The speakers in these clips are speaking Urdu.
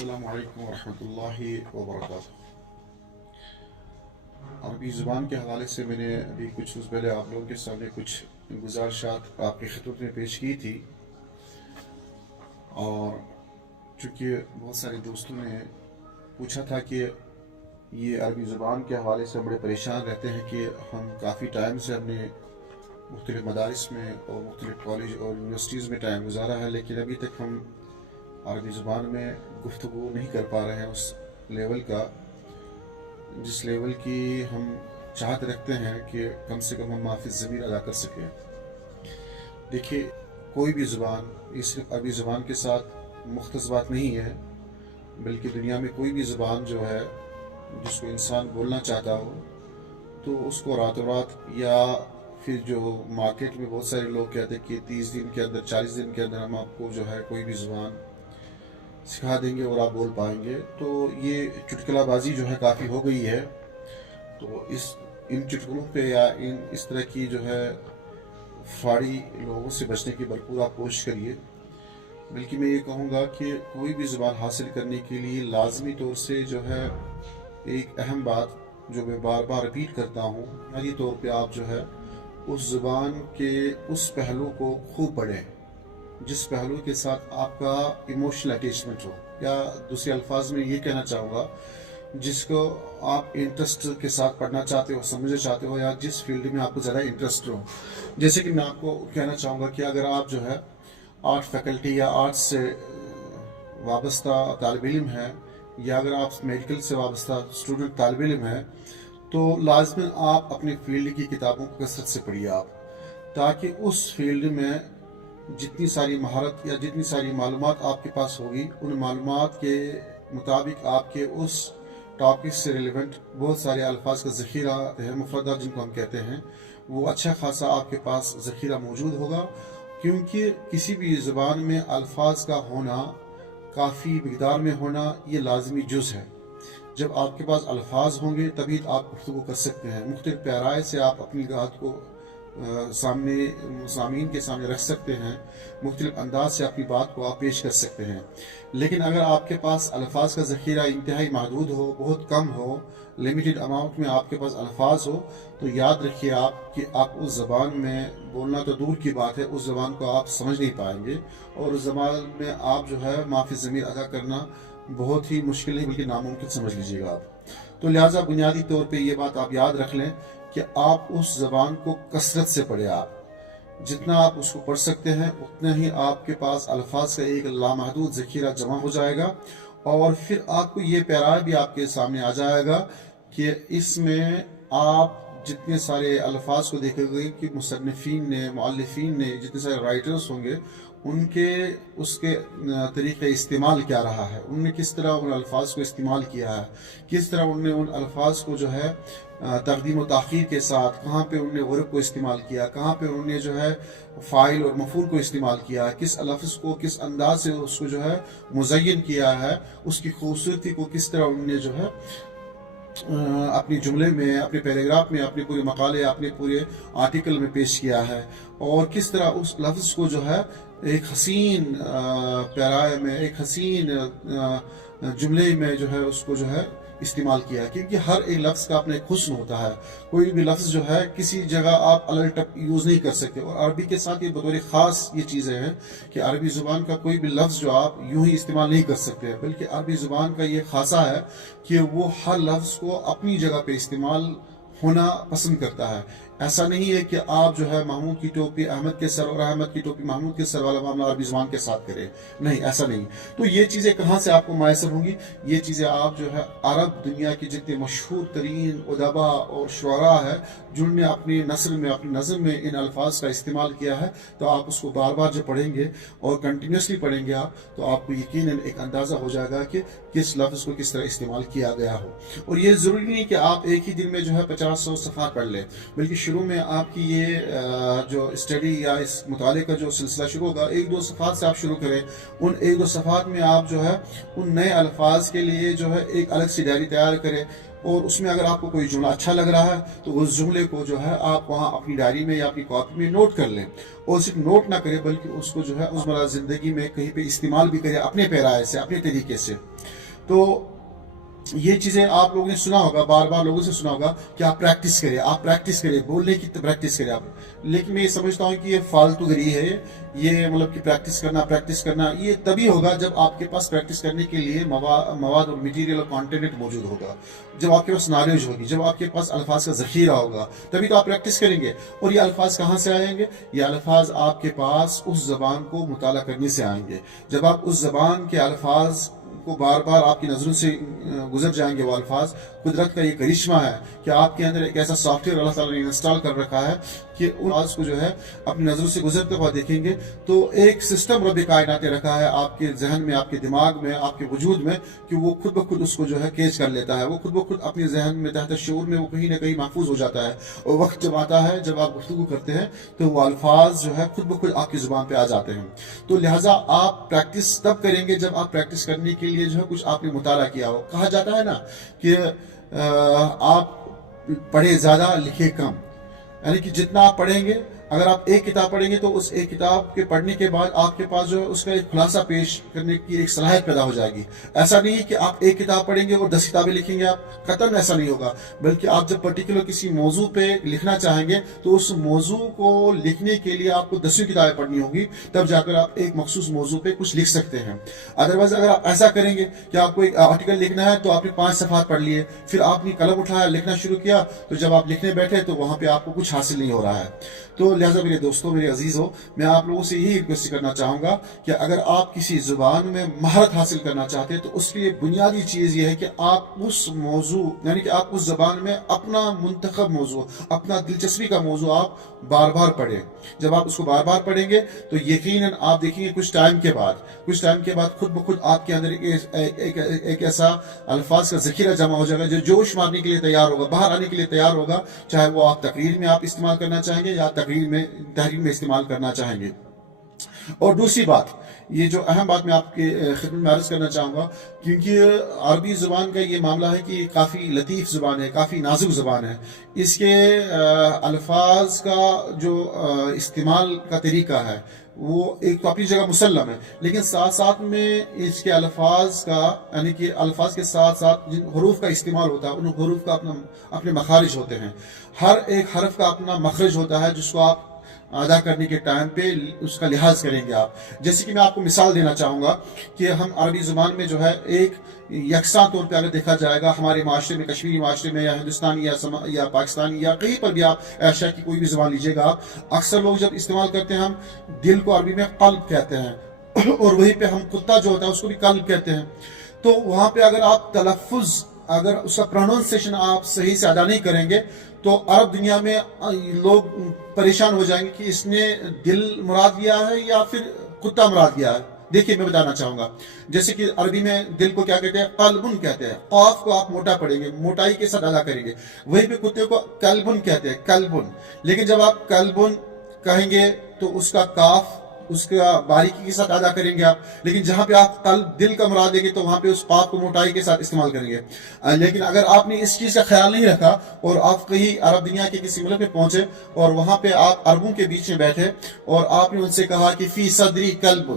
السلام علیکم ورحمۃ اللہ وبرکاتہ۔ عربی زبان کے حوالے سے میں نے ابھی کچھ روز پہلے آپ لوگوں کے سامنے کچھ گزارشات آپ کی خدمت میں پیش کی تھی، اور چونکہ بہت سارے دوستوں نے پوچھا تھا کہ یہ عربی زبان کے حوالے سے بڑے پریشان رہتے ہیں کہ ہم کافی ٹائم سے ہم نے مختلف مدارس میں اور مختلف کالج اور یونیورسٹیز میں ٹائم گزارا ہے، لیکن ابھی تک ہم عربی زبان میں گفتگو نہیں کر پا رہے ہیں اس لیول کا جس لیول کی ہم چاہت رکھتے ہیں کہ کم سے کم ہم ما فی الضمیر ادا کر سکیں۔ دیکھیے، کوئی بھی زبان یہ صرف عربی زبان کے ساتھ مختص بات نہیں ہے، بلکہ دنیا میں کوئی بھی زبان جو ہے جس کو انسان بولنا چاہتا ہو تو اس کو راتوں رات، یا پھر جو مارکیٹ میں بہت سارے لوگ کہتے ہیں کہ 30 دن کے اندر 40 دن کے اندر ہم آپ کو جو ہے کوئی بھی زبان سکھا دیں گے اور آپ بول پائیں گے، تو یہ چٹکلا بازی جو ہے کافی ہو گئی ہے۔ تو ان چٹکلوں پہ یا اس طرح کی جو ہے فراڈی لوگوں سے بچنے کی بھرپور آپ کوشش کریے۔ بلکہ میں یہ کہوں گا کہ کوئی بھی زبان حاصل کرنے کے لیے لازمی طور سے جو ہے ایک اہم بات جو میں بار بار ریپیٹ کرتا ہوں، بنیادی طور پہ آپ جو ہے اس زبان کے اس پہلو کو خوب پڑھیں جس پہلو کے ساتھ آپ کا ایموشنل اٹیچمنٹ ہو، یا دوسرے الفاظ میں یہ کہنا چاہوں گا جس کو آپ انٹرسٹ کے ساتھ پڑھنا چاہتے ہو، سمجھنا چاہتے ہو، یا جس فیلڈ میں آپ کو زیادہ انٹرسٹ ہو۔ جیسے کہ میں آپ کو کہنا چاہوں گا کہ اگر آپ جو ہے آرٹ فیکلٹی یا آرٹ سے وابستہ طالب علم ہے، یا اگر آپ میڈیکل سے وابستہ اسٹوڈنٹ طالب علم ہے، تو لازماً آپ اپنے فیلڈ کی کتابوں کو کثرت سے پڑھیے آپ، تاکہ اس فیلڈ میں جتنی ساری مہارت یا جتنی ساری معلومات آپ کے پاس ہوگی، ان معلومات کے مطابق آپ کے اس ٹاپک سے ریلیونٹ بہت سارے الفاظ کا ذخیرہ ہے، مفردات جن کو ہم کہتے ہیں، وہ اچھا خاصا آپ کے پاس ذخیرہ موجود ہوگا، کیونکہ کسی بھی زبان میں الفاظ کا ہونا، کافی مقدار میں ہونا، یہ لازمی جز ہے۔ جب آپ کے پاس الفاظ ہوں گے تبھی آپ گفتگو کر سکتے ہیں، مختلف پیرائے سے آپ اپنی بات کو سامعین کے سامنے رکھ سکتے ہیں، مختلف انداز سے اپنی بات کو آپ پیش کر سکتے ہیں۔ لیکن اگر آپ کے پاس الفاظ کا ذخیرہ انتہائی محدود ہو، بہت کم ہو، لمیٹڈ اماؤنٹ میں آپ کے پاس الفاظ ہو، تو یاد رکھیے آپ کہ آپ اس زبان میں بولنا تو دور کی بات ہے، اس زبان کو آپ سمجھ نہیں پائیں گے، اور اس زبان میں آپ جو ہے ما فی الضمیر ادا کرنا بہت ہی مشکل ہے، بلکہ ناممکن سمجھ لیجیے گا آپ۔ تو لہٰذا بنیادی طور پہ یہ بات آپ یاد رکھ لیں کہ آپ اس زبان کو کثرت سے پڑھیں، آپ جتنا آپ اس کو پڑھ سکتے ہیں اتنا ہی آپ کے پاس الفاظ کا ایک لامحدود ذخیرہ جمع ہو جائے گا، اور پھر آپ کو یہ پیرائے بھی آپ کے سامنے آ جائے گا کہ اس میں آپ جتنے سارے الفاظ کو دیکھیں گے کہ مصنفین نے، مؤلفین نے، جتنے سارے رائٹرز ہوں گے، ان کے اس کے طریقہ استعمال کیا رہا ہے، انہوں نے کس طرح ان الفاظ کو استعمال کیا ہے، کس طرح انہوں نے ان الفاظ کو جو ہے تقدیم و تاخیر کے ساتھ، کہاں پہ انہوں نے غرب کو استعمال کیا، کہاں پہ انہوں نے جو ہے فاعل اور مفعول کو استعمال کیا، کس لفظ کو کس انداز سے اس کو جو ہے مزین کیا ہے، اس کی خوبصورتی کو کس طرح انہوں نے جو ہے اپنے جملے میں، اپنے پیراگراف میں، اپنے پورے مقالے، اپنے پورے آرٹیکل میں پیش کیا ہے، اور کس طرح اس لفظ کو جو ہے ایک حسین پیرائے میں، ایک حسین جملے میں جو ہے اس کو جو ہے استعمال کیا ہے، کیونکہ ہر ایک لفظ کا اپنا ایک حسن ہوتا ہے۔ کوئی بھی لفظ جو ہے کسی جگہ آپ الگ ٹپ یوز نہیں کر سکتے، اور عربی کے ساتھ یہ بطور خاص یہ چیزیں ہیں کہ عربی زبان کا کوئی بھی لفظ جو آپ یوں ہی استعمال نہیں کر سکتے، بلکہ عربی زبان کا یہ خاصہ ہے کہ وہ ہر لفظ کو اپنی جگہ پہ استعمال ہونا پسند کرتا ہے۔ ایسا نہیں ہے کہ آپ جو ہے محمود کی ٹوپی احمد کے سر اور احمد کی ٹوپی محمود کے سر والا معاملہ عربی زبان کے ساتھ کرے، نہیں، ایسا نہیں۔ تو یہ چیزیں کہاں سے آپ کو میسر ہوں گی؟ یہ چیزیں آپ جو ہے عرب دنیا کی جتنے مشہور ترین ادباء اور شعراء ہے جنہوں نے اپنی نثر میں، اپنی نظم میں ان الفاظ کا استعمال کیا ہے، تو آپ اس کو بار بار جب پڑھیں گے اور کنٹینیوسلی پڑھیں گے آپ، تو آپ کو یقیناً ایک اندازہ ہو جائے گا کہ کس لفظ کو کس طرح استعمال کیا گیا ہو۔ اور یہ ضروری نہیں کہ آپ ایک ہی دن میں جو ہے 50-100 صفحات پڑھ لیں، بلکہ شروع میں آپ کی یہ جو اسٹڈی یا اس مطالعے کا جو سلسلہ شروع ہوگا، 1-2 صفحات سے آپ شروع کریں۔ ان 1-2 صفحات میں آپ جو ہے ان نئے الفاظ کے لیے جو ہے ایک الگ سی ڈائری تیار کریں، اور اس میں اگر آپ کو کوئی جملہ اچھا لگ رہا ہے تو اس جملے کو جو ہے آپ وہاں اپنی ڈائری میں یا اپنی کاپی میں نوٹ کر لیں، اور صرف نوٹ نہ کریں بلکہ اس کو جو ہے روزمرہ زندگی میں کہیں پہ استعمال بھی کریں اپنے پیرائے سے، اپنے طریقے سے۔ تو یہ چیزیں آپ لوگوں نے سنا ہوگا، بار بار لوگوں سے سنا ہوگا کہ آپ پریکٹس کریں، بولنے کی پریکٹس کریں آپ، لیکن میں یہ سمجھتا ہوں کہ یہ فالتو گری ہے، یہ مطلب کہ پریکٹس کرنا یہ تبھی ہوگا جب آپ کے پاس پریکٹس کرنے کے لیے مواد اور مٹیریل اور کانٹینٹ موجود ہوگا، جب آپ کے پاس نالج ہوگی، جب آپ کے پاس الفاظ کا ذخیرہ ہوگا، تبھی تو آپ پریکٹس کریں گے۔ اور یہ الفاظ کہاں سے آئیں گے؟ یہ الفاظ آپ کے پاس اس زبان کو مطالعہ کرنے سے آئیں گے۔ جب آپ اس زبان کے الفاظ کو بار بار آپ کی نظروں سے گزر جائیں گے، وہ الفاظ، قدرت کا یہ کرشمہ ہے کہ آپ کے اندر ایک ایسا سافٹ ویئر اللہ تعالیٰ نے انسٹال کر رکھا ہے کہ ان الفاظ کو جو ہے اپنی نظروں سے گزرتے ہوئے دیکھیں گے تو ایک سسٹم رب کائنات نے رکھا ہے آپ کے ذہن میں، آپ کے دماغ میں، آپ کے وجود میں، کہ وہ خود بخود اس کو جو ہے کیچ کر لیتا ہے، وہ خود بخود اپنے ذہن میں تحت شعور میں وہ کہیں نہ کہیں محفوظ ہو جاتا ہے، اور وقت جب آتا ہے جب آپ گفتگو کرتے ہیں تو وہ الفاظ جو ہے خود بخود آپ کی زبان پہ آ جاتے ہیں۔ تو لہٰذا آپ پریکٹس تب کریں گے جب آپ پریکٹس کرنے کے لیے جو ہے کچھ آپ نے مطالعہ کیا ہو۔ کہا جاتا ہے نا کہ آپ پڑھے زیادہ لکھے کم، یعنی کہ جتنا آپ پڑھیں گے، اگر آپ ایک کتاب پڑھیں گے تو اس ایک کتاب کے پڑھنے کے بعد آپ کے پاس جو ہے اس کا ایک خلاصہ پیش کرنے کی ایک صلاحیت پیدا ہو جائے گی۔ ایسا نہیں کہ آپ ایک کتاب پڑھیں گے اور 10 کتابیں لکھیں گے آپ، قطعاً ایسا نہیں ہوگا، بلکہ آپ جب پرٹیکولر کسی موضوع پہ لکھنا چاہیں گے تو اس موضوع کو لکھنے کے لیے آپ کو 10 کتابیں پڑھنی ہوگی، تب جا کر آپ ایک مخصوص موضوع پہ کچھ لکھ سکتے ہیں۔ ادروائز اگر آپ ایسا کریں گے کہ آپ کو ایک آرٹیکل لکھنا ہے تو آپ نے 5 صفحات پڑھ لیے، پھر آپ نے قلم اٹھایا، لکھنا شروع کیا، تو جب آپ لکھنے بیٹھے تو وہاں پہ آپ کو کچھ حاصل نہیں ہو رہا ہے۔ تو لہٰذا میرے دوستوں، میرے عزیزوں، میں آپ لوگوں سے یہی ریکویسٹ کرنا چاہوں گا کہ اگر آپ کسی زبان میں مہارت حاصل کرنا چاہتے ہیں تو اس کی بنیادی چیز یہ ہے کہ آپ اس موضوع، یعنی کہ آپ اس زبان میں اپنا منتخب موضوع، اپنا دلچسپی کا موضوع آپ بار بار پڑھیں۔ جب آپ اس کو بار بار پڑھیں گے تو یقیناً آپ دیکھیں گے کچھ ٹائم کے بعد خود بخود آپ کے اندر ایک ایسا الفاظ کا ذخیرہ جمع ہو جائے گا جو جوش مارنے کے لیے تیار ہوگا، باہر آنے کے لیے تیار ہوگا، چاہے وہ آپ تقریر میں آپ استعمال کرنا چاہیں گے یا تحریر میں استعمال کرنا چاہیں گے۔ اور دوسری بات، یہ جو اہم بات میں آپ کے خدمت میں عرض کرنا چاہوں گا، کیونکہ عربی زبان کا یہ معاملہ ہے کہ کافی لطیف زبان ہے، کافی نازک زبان ہے، اس کے الفاظ کا جو استعمال کا طریقہ ہے وہ ایک تو اپنی جگہ مسلم ہے، لیکن ساتھ ساتھ میں اس کے الفاظ کا، یعنی کہ الفاظ کے ساتھ ساتھ جن حروف کا استعمال ہوتا ہے ان حروف کا اپنے مخارج ہوتے ہیں، ہر ایک حرف کا اپنا مخرج ہوتا ہے جس کو آپ ادا کرنے کے ٹائم پہ اس کا لحاظ کریں گے آپ۔ جیسے کہ میں آپ کو مثال دینا چاہوں گا کہ ہم عربی زبان میں جو ہے ایک یکساں طور پہ اگر دیکھا جائے گا ہمارے معاشرے میں، کشمیری معاشرے میں یا ہندوستانی یا پاکستانی یا کہیں پر بھی آپ ایشیا کی کوئی بھی زبان لیجیے گا آپ، اکثر لوگ جب استعمال کرتے ہیں ہم دل کو عربی میں قلب کہتے ہیں، اور وہیں پہ ہم کتا جو ہوتا ہے اس کو بھی قلب کہتے ہیں۔ تو وہاں پہ اگر آپ تلفظ، اگر اس کا پروننسیشن آپ صحیح سے ادا نہیں کریں گے تو عرب دنیا میں لوگ پریشان ہو جائیں گے کہ اس نے دل مراد لیا ہے یا پھر کتا مراد لیا ہے۔ دیکھیے میں بتانا چاہوں گا، جیسے کہ عربی میں دل کو کیا کہتے ہیں؟ قلبن کہتے ہیں، قاف کو آپ موٹا پڑھیں گے، موٹائی کے ساتھ ادا کریں گے، وہیں پہ کتے کو کلبن کہتے ہیں، کلبن، لیکن جب آپ کلبن کہیں گے تو اس کا کاف اس کا باریکی کے ساتھ ادا کریں گے آپ، لیکن جہاں پہ آپ قلب دل کا مراد دیں گے تو وہاں پہ اس قاف کو موٹائی کے ساتھ استعمال کریں گے۔ لیکن اگر آپ نے اس چیز کا خیال نہیں رکھا اور آپ کہیں عرب دنیا کے کسی ملک میں پہنچے اور وہاں پہ آپ عربوں کے بیچ میں بیٹھے اور آپ نے ان سے کہا کہ فی صدری کلب،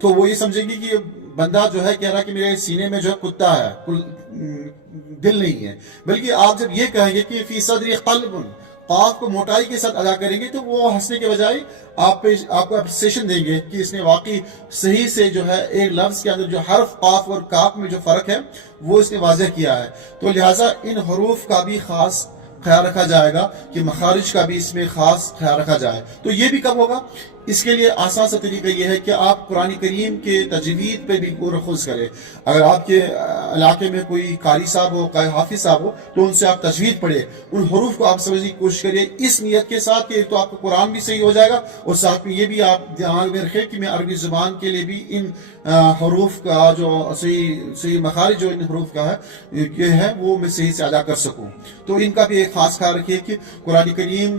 تو وہ یہ سمجھیں گے کہ یہ بندہ جو ہے کہہ رہا کہ میرے سینے میں جو ہے کتا ہے، دل نہیں ہے، بلکہ آپ جب یہ کہیں گے کہ فی صدری قلب، قاف کو موٹائی کے ساتھ ادا کریں گے تو وہ ہنسنے کے بجائے آپ کو اپریسیشن دیں گے کہ اس نے واقعی صحیح سے جو ہے ایک لفظ کے اندر جو حرف قاف اور کاف میں جو فرق ہے وہ اس نے واضح کیا ہے۔ تو لہٰذا ان حروف کا بھی خاص خیال رکھا جائے گا کہ مخارج کا بھی اس میں خاص خیال رکھا جائے۔ تو یہ بھی کب ہوگا؟ اس کے لیے آسان سا طریقہ یہ ہے کہ آپ قرآن کریم کے تجوید پہ بھی غور و خوض کریں۔ اگر آپ کے علاقے میں کوئی قاری صاحب ہو، کوئی حافظ صاحب ہو تو ان سے آپ تجوید پڑھیں، ان حروف کو آپ سمجھنے کی کوشش کریں اس نیت کے ساتھ کہ تو آپ کو قرآن بھی صحیح ہو جائے گا، اور ساتھ میں یہ بھی آپ دماغ میں رکھیں کہ میں عربی زبان کے لیے بھی ان حروف کا جو صحیح مخارج جو ان حروف کا ہے وہ میں صحیح سے ادا کر سکوں۔ تو ان کا بھی ایک خاص خیال رکھیے کہ قرآن کریم